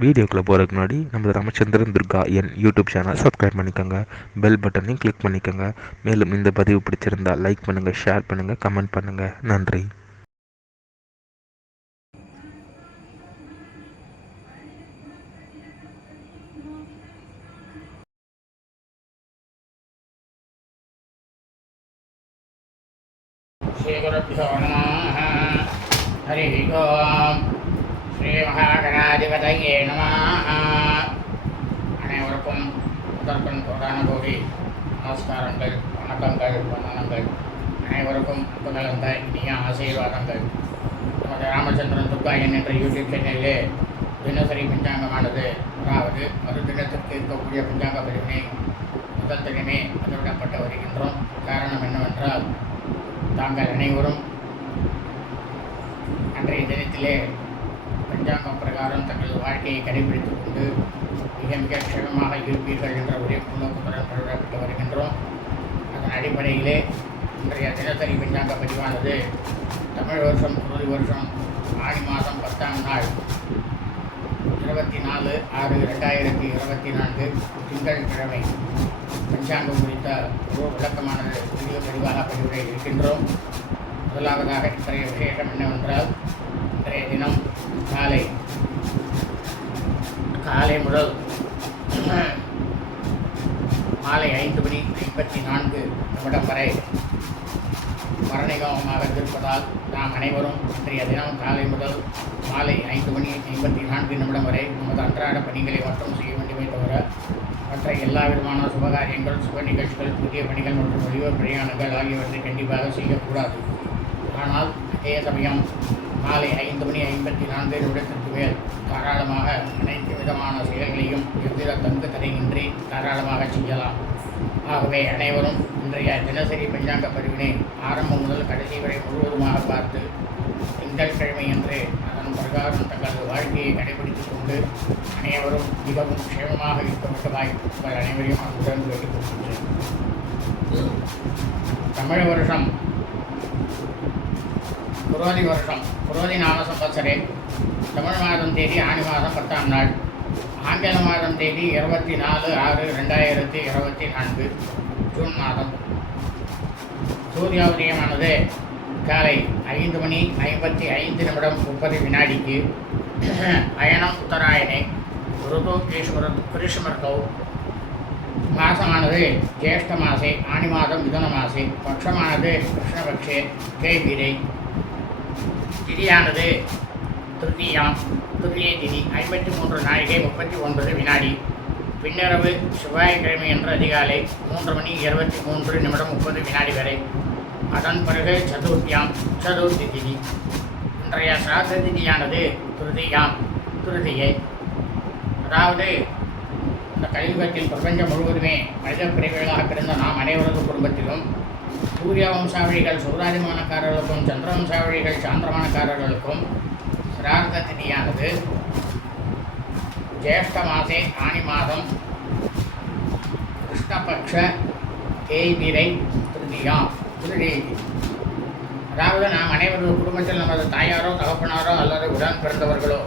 வீடியோக்குள்ளே போகிறதுக்கு முன்னாடி நம்ம ராமச்சந்திரன் துர்கா என் யூடியூப் சேனல் சப்ஸ்கிரைப் பண்ணிக்கோங்க, பெல் பட்டனையும் கிளிக் பண்ணிக்கோங்க. மேலும் இந்த பதிவு பிடிச்சிருந்தால் லைக் பண்ணுங்கள், ஷேர் பண்ணுங்கள், கமெண்ட் பண்ணுங்கள். நன்றி. ஸ்ரீகுருभ्यो நமः. ஹரி ஓம். ஸ்ரீ மகாகணாதிபதியே நமः. அனைவருக்கும் முதற்கண் கோடான கோடி நமஸ்காரங்கள், வணக்கங்கள், வந்தனங்கள். அனைவருக்கும் அன்பு கலந்த இனிய ஆசீர்வாதங்கள். நமது ராமச்சந்திரன் துர்கா என்ற யூடியூப் சேனலிலே தினசரி பஞ்சாங்கமானது, அதாவது மறுதினத்திற்கு இருக்கக்கூடிய பஞ்சாங்க பிரிவினை முதல் தினமே பதிவிடப்பட்டு வருகின்றோம். காரணம் என்னவென்றால், தாங்கள் அனைவரும் அன்றைய தினத்திலே பஞ்சாங்கம் பிரகாரம் தங்களது வாழ்க்கையை கடைபிடித்துக் கொண்டு மிக மிக க்ஷேமமாக இருப்பீர்கள் என்ற ஒரே முன்னோக்குடன் பதிவிடப்பட்டு வருகின்றோம். அதன் அடிப்படையிலே இன்றைய தினசரி பஞ்சாங்க பதிவானது தமிழ் வருஷம் குருதி வருஷம் ஆடி மாதம் 10ஆம் நாள் 24/6/2024 திங்கட்கிழமை பஞ்சாங்கம் குறித்த ஒரு விளக்கமானது வீடியோ பதிவாக பதிவிட இருக்கின்றோம். முதலாவதாக இன்றைய விசேஷம் என்னவென்றால், இன்றைய தினம் காலை முதல் மாலை 5:54 வரை மரணிகமாக இருப்பதால் நாம் அனைவரும் இன்றைய தினம் காலை முதல் மாலை 5:54 வரை நமது அன்றாட பணிகளை மட்டும் செய்ய வேண்டுமே தவிர மற்ற எல்லா விதமான சுபகாரியங்கள், சுப நிகழ்ச்சிகள், புதிய பணிகள் மற்றும் வெளியூர் பிரயாணங்கள் ஆகியவற்றை கண்டிப்பாக செய்யக்கூடாது. ஆனால் அதே சமயம் மாலை 5:54 மேல் தாராளமாக அனைத்து விதமான செயல்களையும் எவ்வித தங்கு தடையின்றி தாராளமாக செய்யலாம். ஆகவே அனைவரும் இன்றைய தினசரி பஞ்சாங்க பதிவினை ஆரம்பம் முதல் கடைசி வரை முழுவதுமாக பார்த்து திங்கட்கிழமை என்று அதன் பிரகாரம் தங்களது வாழ்க்கையை கடைபிடித்துக் கொண்டு அனைவரும் மிகவும் க்ஷேமமாக இருக்கவிட்டமாய் உங்கள் அனைவரையும் அன்புடன் வேண்டிக் கொள்கின்றேன். தமிழ் வருஷம் குரோதி நாம சம்பத்சரே தமிழ் மாதம் தேதி ஆணி மாதம் 10ஆம் நாள், ஆங்கில மாதம் தேதி 24/6/2024 ஜூன் மாதம். சூரியோதயமானது காலை 5:55:30 அயனம் உத்தராயணே, ருது கிரீஷ்மர்கௌ. மாசமானது ஜேஷ்ட மாசே, ஆணி மாதம் மிதுன மாசே. பட்சமானது கிருஷ்ணபக்ஷே தேய்பிரை. திதியானது திருத்தியாம், துதிய திதி 53 நாழிகை 39 வினாடி. பின்னரவு செவ்வாய்க்கிழமை என்ற அதிகாலை 3:23:30 வரை. அதன் பிறகு சதுர்த்தி திதி. இன்றைய சிராத்த திதியானது திருதியை. அதாவது இந்த கலியுகத்தில் பிரபஞ்சம் முழுவதுமே மனித பிரிவுகளாக பிறந்த நாம் அனைவரது குடும்பத்திலும் சூரிய வம்சாவளிகள் சௌராதிமானக்காரர்களுக்கும், சந்திர வம்சாவளிகள் சாந்திரமானக்காரர்களுக்கும் சிரார்த்த திதியானது ஜேஷ்ட மாசே, ஆணி மாதம் கிருஷ்ணபக்ஷ தேய்பிரை திருதியை. அதாவது நாம் அனைவரது குடும்பத்தில் நமது தாயாரோ, தகப்பனாரோ அல்லது உடன் பிறந்தவர்களோ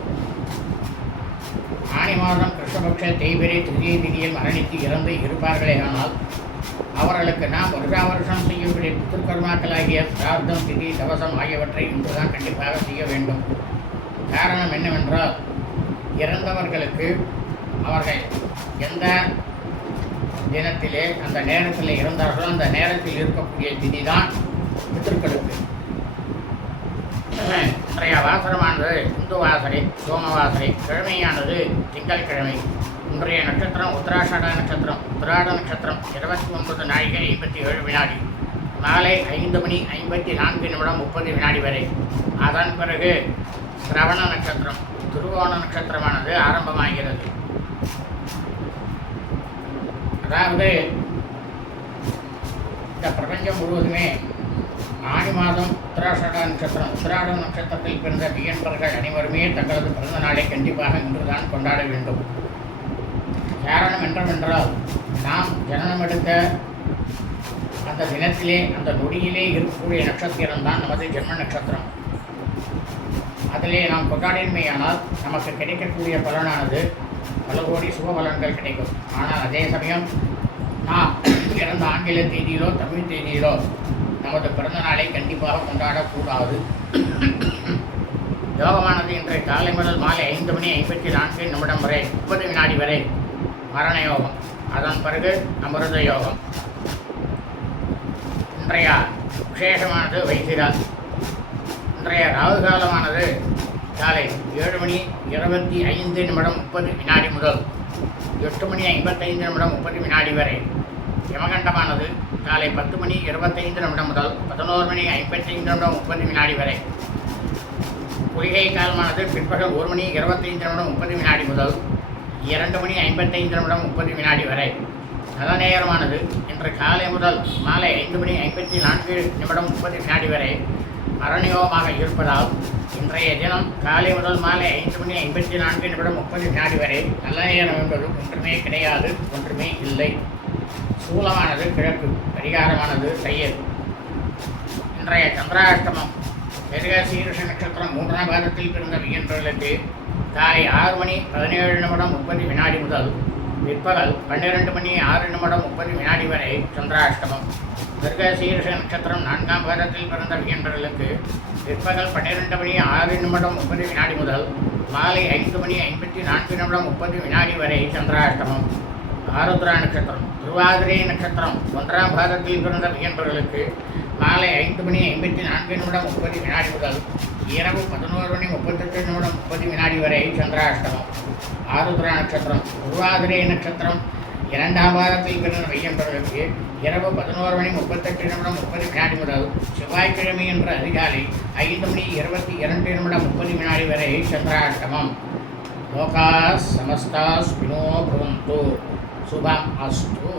ஆணி மாதம் கிருஷ்ணபக்ஷ தேய்பிரை திருதியை திதியில் மரணித்து இறந்து இருப்பார்களே ஆனால் அவர்களுக்கு நாம் வருஷம் செய்யக்கூடிய பித்திருக்கர்மாக்களாகிய சிரார்த்தம், திதி, தவசம் ஆகியவற்றை இன்றுதான் கண்டிப்பாக செய்ய வேண்டும். காரணம் என்னவென்றால், இறந்தவர்களுக்கு அவர்கள் எந்த தினத்திலே அந்த நேரத்தில் இறந்தார்களோ அந்த நேரத்தில் இருக்கக்கூடிய திதி தான் பித்திருக்களுக்கு. இன்றைய வாசனமானது இந்து வாசனை, சோமவாசனை. கிழமையானது திங்கட்கிழமை. இன்றைய நட்சத்திரம் உத்தராஷாட நட்சத்திரம். உத்திராட நட்சத்திரம் 29 நாழிகை 57 வினாடி. மாலை 5:54:30 வரை. அதன் பிறகு சிரவண நட்சத்திரம், திருவோண நட்சத்திரமானது ஆரம்பமாகிறது. அதாவது இந்த பிரபஞ்சம் முழுவதுமே ஆணி மாதம் உத்தராஷாட நட்சத்திரத்தில் பிறந்த வியன்பர்கள் அனைவருமே தங்களது பிறந்த நாளை கண்டிப்பாக இன்றுதான் கொண்டாட வேண்டும். காரணம் என்னவென்றால், நாம் ஜனனம் எடுத்த அந்த தினத்திலே, அந்த நொடியிலே இருக்கக்கூடிய நட்சத்திரம் தான் நமது ஜென்ம நட்சத்திரம். அதிலே நாம் கொண்டாடின்மையானால் நமக்கு கிடைக்கக்கூடிய பலனானது பல கோடி சுப பலன்கள் கிடைக்கும். ஆனால் அதே சமயம் நாம் இறந்த ஆங்கில தேதியிலோ தமிழ் தேதியிலோ நமது பிறந்த நாளை கண்டிப்பாக கொண்டாடக்கூடாது. யோகமானது இன்றைய காலை முதல் மாலை 5:54 வரை 30 வினாடி வரை மரண யோகம். அதன் பிறகு அமிர்த யோகம். இன்றைய விசேஷமானது வைத்திரா. இன்றைய ராகு காலமானது காலை 7:25 முதல் 8:55 வரை. யமகண்டமானது காலை 10:25 முதல் 11:55 வரை. குளிகை காலமானது பிற்பகல் 1:25 முதல் 2:55 வரை. நல்ல நேரமானது இன்று காலை முதல் மாலை 5:54 வரை மரணயோகமாக இருப்பதால் இன்றைய தினம் காலை முதல் மாலை 5:54 வரை நல்ல நேரம் என்பது ஒன்றுமே கிடையாது, ஒன்றுமே இல்லை. சூலமானது கிழக்கு, பரிகாரமானது தையல். இன்றைய சந்திராஷ்டமம் மிருகசீரிஷ நட்சத்திரம் 3ஆம் பாதத்தில் பிறந்த வியன்றர்களுக்கு காலை 6:17 முதல் பிற்பகல் 12:06 வரை சந்திராஷ்டமம். மிருகசீரிஷ நட்சத்திரம் 4ஆம் பாதத்தில் பிறந்த வியன்றர்களுக்கு பிற்பகல் 12:06 முதல் மாலை 5:54 வரை சந்திராஷ்டமம். ஆருத்ரா நட்சத்திரம் திருவாதிரை நட்சத்திரம் 1ஆம் பாதத்தில் பிறந்த வியன்றர்களுக்கு மாலை 5:54 முதல் இரவு 11:38 வரை சந்திராஷ்டமம். ஆருத்ரா நட்சத்திரம் திருவாதிரை நட்சத்திரம் 2ஆம் பாதத்தில் பிறந்த வியன்றர்களுக்கு இரவு 11:38 முதல் செவ்வாய்க்கிழமை என்ற அதிகாலை 5:22 வரை சந்திராஷ்டமம். லோகா சமஸ்தா ஸ்பினோ பவந்து. சுபம் அஸ்து.